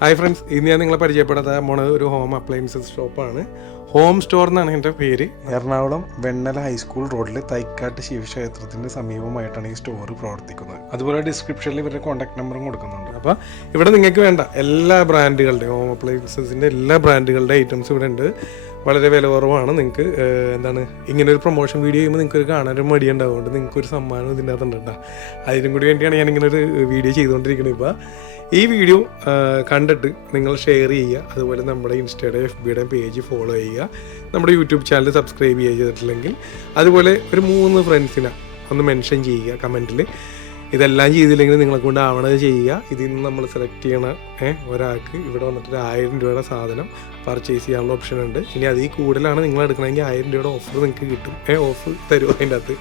Hi friends, ഇന്ന് ഞാൻ നിങ്ങളെ പരിചയപ്പെടുത്താൻ പോണത് ഒരു ഹോം അപ്ലയൻസസ് ഷോപ്പാണ്. ഹോം സ്റ്റോർ എന്നാണ് എൻ്റെ പേര്. എറണാകുളം വെണ്ണല ഹൈസ്കൂൾ റോഡിൽ തൈക്കാട്ട് ശിവക്ഷേത്രത്തിൻ്റെ സമീപമായിട്ടാണ് ഈ സ്റ്റോർ പ്രവർത്തിക്കുന്നത്. അതുപോലെ ഡിസ്ക്രിപ്ഷനിൽ ഇവരുടെ കോൺടാക്ട് നമ്പറും കൊടുക്കുന്നുണ്ട്. അപ്പോൾ ഇവിടെ നിങ്ങൾക്ക് വേണ്ട എല്ലാ ബ്രാൻഡുകളുടെ ഹോം അപ്ലയൻസസിൻ്റെ എല്ലാ ബ്രാൻഡുകളുടെ ഐറ്റംസ് ഇവിടെ ഉണ്ട്. വളരെ വില കുറവാണ്. നിങ്ങൾക്ക് ഇങ്ങനെ ഒരു പ്രൊമോഷൻ വീഡിയോ ചെയ്യുമ്പോൾ നിങ്ങൾക്ക് ഒരു കാണാനൊരു മടി ഉണ്ടാവുകൊണ്ട് നിങ്ങൾക്കൊരു സമ്മാനം ഇതിൻ്റെ അകത്തുണ്ട് കേട്ടോ. അതിനും കൂടി വേണ്ടിയാണ് ഞാനിങ്ങനെ ഒരു വീഡിയോ ചെയ്തുകൊണ്ടിരിക്കുന്നത്. ഇപ്പോൾ ഈ വീഡിയോ കണ്ടിട്ട് നിങ്ങൾ ഷെയർ ചെയ്യുക, അതുപോലെ നമ്മുടെ ഇൻസ്റ്റയുടെ FBയുടെ പേജ് ഫോളോ ചെയ്യുക, നമ്മുടെ യൂട്യൂബ് ചാനൽ സബ്സ്ക്രൈബ് ചെയ്തിട്ടില്ലെങ്കിൽ അതുപോലെ ഒരു 3 ഫ്രണ്ട്സിനെ ഒന്ന് മെൻഷൻ ചെയ്യുക കമൻറ്റിൽ. ഇതെല്ലാം ചെയ്തില്ലെങ്കിൽ നിങ്ങളെ കൊണ്ട് ആവണത് ചെയ്യുക. ഇതിൽ നിന്ന് നമ്മൾ സെലക്ട് ചെയ്യണ ഒരാൾക്ക് ഇവിടെ വന്നിട്ട് 1000 രൂപയുടെ സാധനം പർച്ചേസ് ചെയ്യാനുള്ള ഓപ്ഷൻ ഉണ്ട്. ഇനി അതിൽ കൂടുതലാണ് നിങ്ങൾ എടുക്കണമെങ്കിൽ 1000 രൂപയുടെ ഓഫർ നിങ്ങൾക്ക് കിട്ടും. ഓഫർ തരും അതിൻ്റെ അകത്ത്.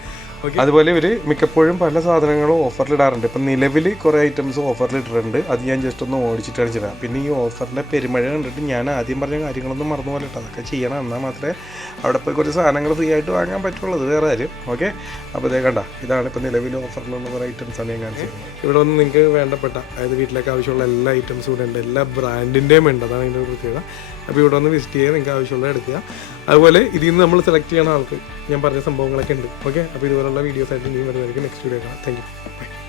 ഓക്കെ, അതുപോലെ ഇവർ മിക്കപ്പോഴും പല സാധനങ്ങളും ഓഫറിലിടാറുണ്ട്. ഇപ്പം നിലവിൽ കുറേ ഐറ്റംസ് ഓഫറിലിട്ടിട്ടുണ്ട്. അത് ഞാൻ ജസ്റ്റ് ഒന്ന് ഓടിച്ചിട്ട് കാണിച്ചിടാം. പിന്നെ ഈ ഓഫറിൻ്റെ പെരുമഴ കണ്ടിട്ട് ഞാൻ ആദ്യം പറഞ്ഞ കാര്യങ്ങളൊന്നും മറന്നു പോലെ ഇട്ടോ. അതൊക്കെ ചെയ്യണം, എന്നാൽ മാത്രമേ അവിടെ പോയി കുറച്ച് സാധനങ്ങൾ ഫ്രീ ആയിട്ട് വാങ്ങാൻ പറ്റുള്ളൂ, വേറെ കാര്യം. ഓക്കെ, അപ്പോൾ ഇതേ കണ്ട, ഇതാണ് ഇപ്പോൾ നിലവിൽ ഓഫറിലുള്ള കുറേ ഐറ്റംസാണ് ഞാൻ കാണിച്ചത്. ഇവിടെ ഒന്ന് നിങ്ങൾക്ക് വേണ്ടപ്പെട്ട, അതായത് വീട്ടിലേക്ക് ആവശ്യമുള്ള എല്ലാ ഐറ്റംസും ഇവിടെ ഉണ്ട്. എല്ലാ ബ്രാൻഡിൻ്റെയും ഉണ്ട്, അതാണ് അതിൻ്റെ ഒരു പ്രത്യേകത. അപ്പോൾ ഇവിടെ ഒന്ന് വിസിറ്റ് ചെയ്യുക, നിങ്ങൾക്ക് ആവശ്യമുള്ള എടുക്കുക. അതുപോലെ ഇതിൽ നിന്ന് നമ്മൾ സെലക്ട് ചെയ്യണ ആൾക്ക് ഞാൻ പറഞ്ഞ സംഭവങ്ങളൊക്കെ ഉണ്ട്. ഓക്കെ, അപ്പോൾ ഇതുപോലുള്ള വീഡിയോസ് ആയിട്ട് ഇനിയും വരുന്നതായിരിക്കും. നെക്സ്റ്റ് വീഡിയോ കാണാം. Thank you.